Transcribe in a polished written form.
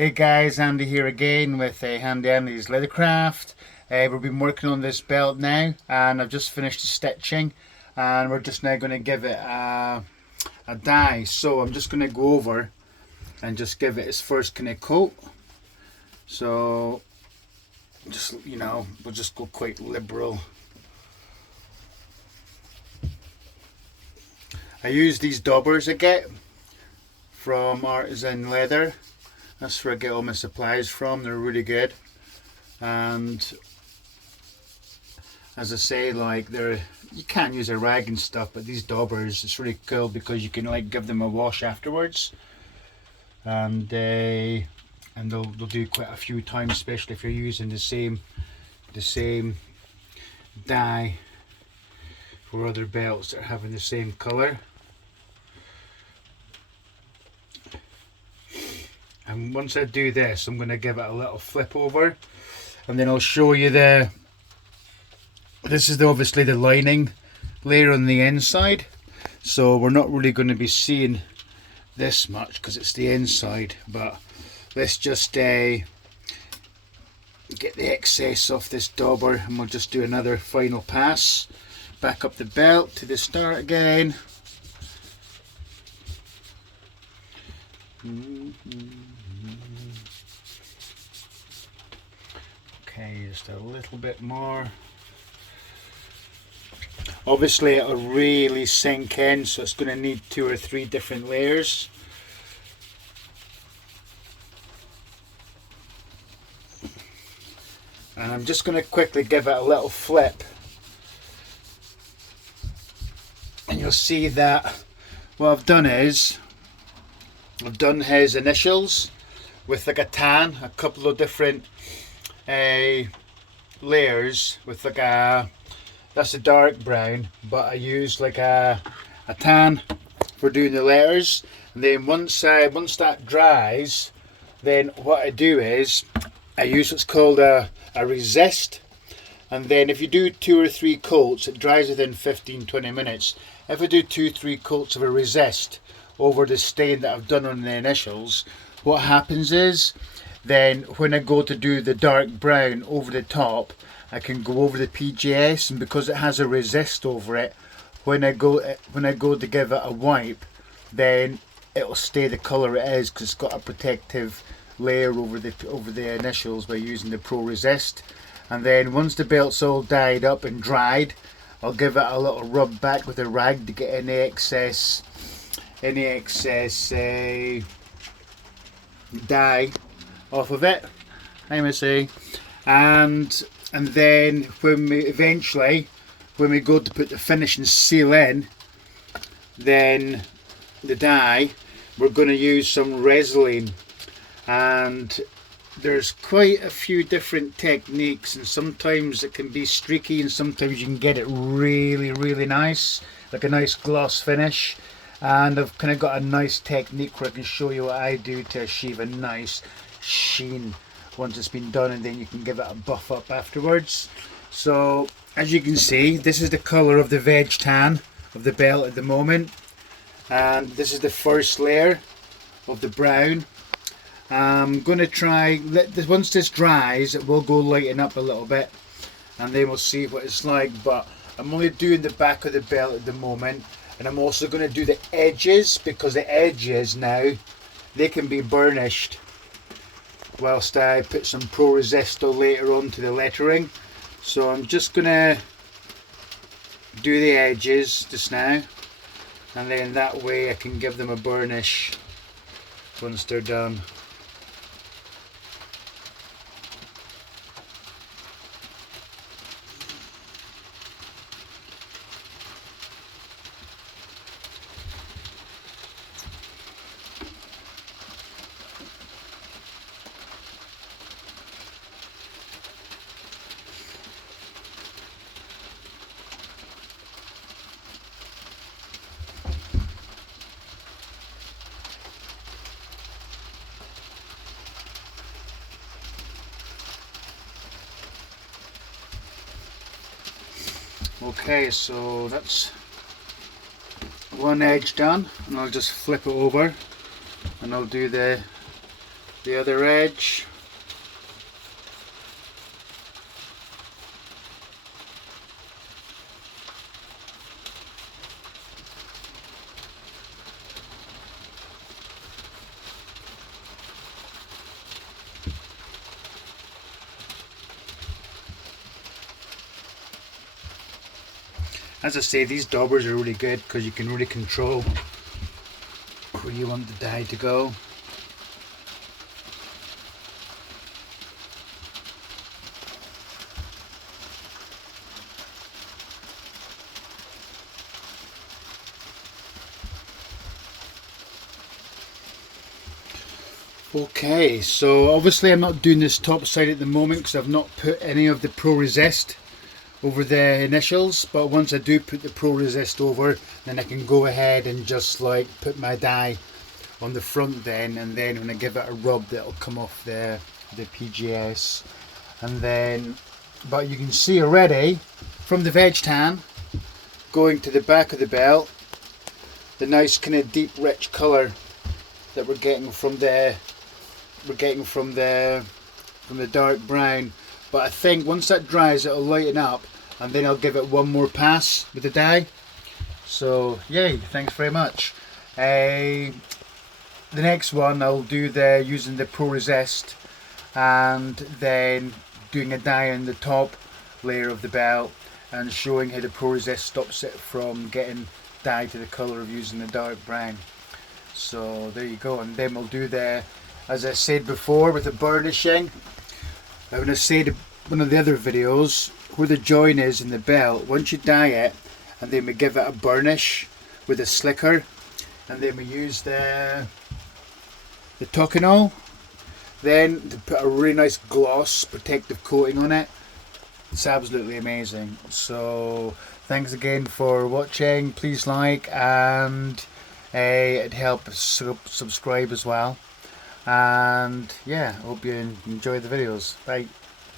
Hey guys, Andy here again with Handy Andy's Leathercraft. We've been working on this belt now and I've just finished the stitching and we're just now going to give it a dye. So I'm just going to go over and just give it its first kind of coat. So just, we'll just go quite liberal. I use these daubers I get from Artisan Leather. That's where I get all my supplies from. They're really good, and as I say, you can't use a rag and stuff, but these daubers, it's really cool because you can give them a wash afterwards, and they'll do quite a few times, especially if you're using the same dye for other belts that are having the same colour. And once I do this, I'm going to give it a little flip over, and then I'll show you this is obviously the lining layer on the inside, so we're not really going to be seeing this much because it's the inside, but let's just get the excess off this dauber and we'll just do another final pass back up the belt to the start again. Okay, just a little bit more. Obviously it'll really sink in, so it's going to need 2 or 3 different layers. And I'm just going to quickly give it a little flip, and you'll see that what I've done is I've done his initials with a tan, a couple of different layers with that's a dark brown, but I use a tan for doing the letters. And then once that dries, then what I do is I use what's called a resist, and then if you do 2 or 3 coats, it dries within 15-20 minutes. If I do 2-3 coats of a resist over the stain that I've done on the initials, what happens is then when I go to do the dark brown over the top, I can go over the PGS, and because it has a resist over it, when I go to give it a wipe, then it'll stay the colour it is because it's got a protective layer over the initials by using the Pro Resist. And then once the belt's all dyed up and dried, I'll give it a little rub back with a rag to get any excess dye off of it, I must say. And then when we go to put the finish and seal in, then the dye, we're going to use some Resolene, and there's quite a few different techniques, and sometimes it can be streaky and sometimes you can get it really nice, like a nice gloss finish. And I've kind of got a nice technique where I can show you what I do to achieve a nice sheen once it's been done, and then you can give it a buff up afterwards. So as you can see, this is the colour of the veg tan of the belt at the moment, and this is the first layer of the brown. I'm going to try, once this dries, it will go lighten up a little bit, and then we'll see what it's like. But I'm only doing the back of the belt at the moment, and I'm also going to do the edges, because the edges now, they can be burnished whilst I put some Pro Resisto later on to the lettering. So I'm just going to do the edges just now, and then that way I can give them a burnish once they're done. Okay, so that's one edge done, and I'll just flip it over and I'll do the the other edge. As I say, these daubers are really good because you can really control where you want the dye to go. Okay, so obviously I'm not doing this top side at the moment because I've not put any of the Pro Resist over the initials, but once I do put the Pro Resist over, then I can go ahead and just like put my dye on the front then, and then when I give it a rub that'll come off the PGS. And then, but you can see already from the veg tan going to the back of the belt the nice kind of deep rich colour that we're getting from the dark brown. But I think once that dries it'll lighten up, and then I'll give it one more pass with the dye. So yay, thanks very much. The next one I'll do using the Pro Resist, and then doing a dye on the top layer of the belt and showing how the Pro Resist stops it from getting dyed to the colour of using the dark brown. So there you go, and then we'll do as I said before, with the burnishing. When I said one of the other videos, where the join is in the belt, once you dye it, and then we give it a burnish with a slicker, and then we use the Tokonole, then to put a really nice gloss protective coating on it. It's absolutely amazing. So thanks again for watching. Please like, and it helps subscribe as well. And yeah, hope you enjoy the videos. Bye.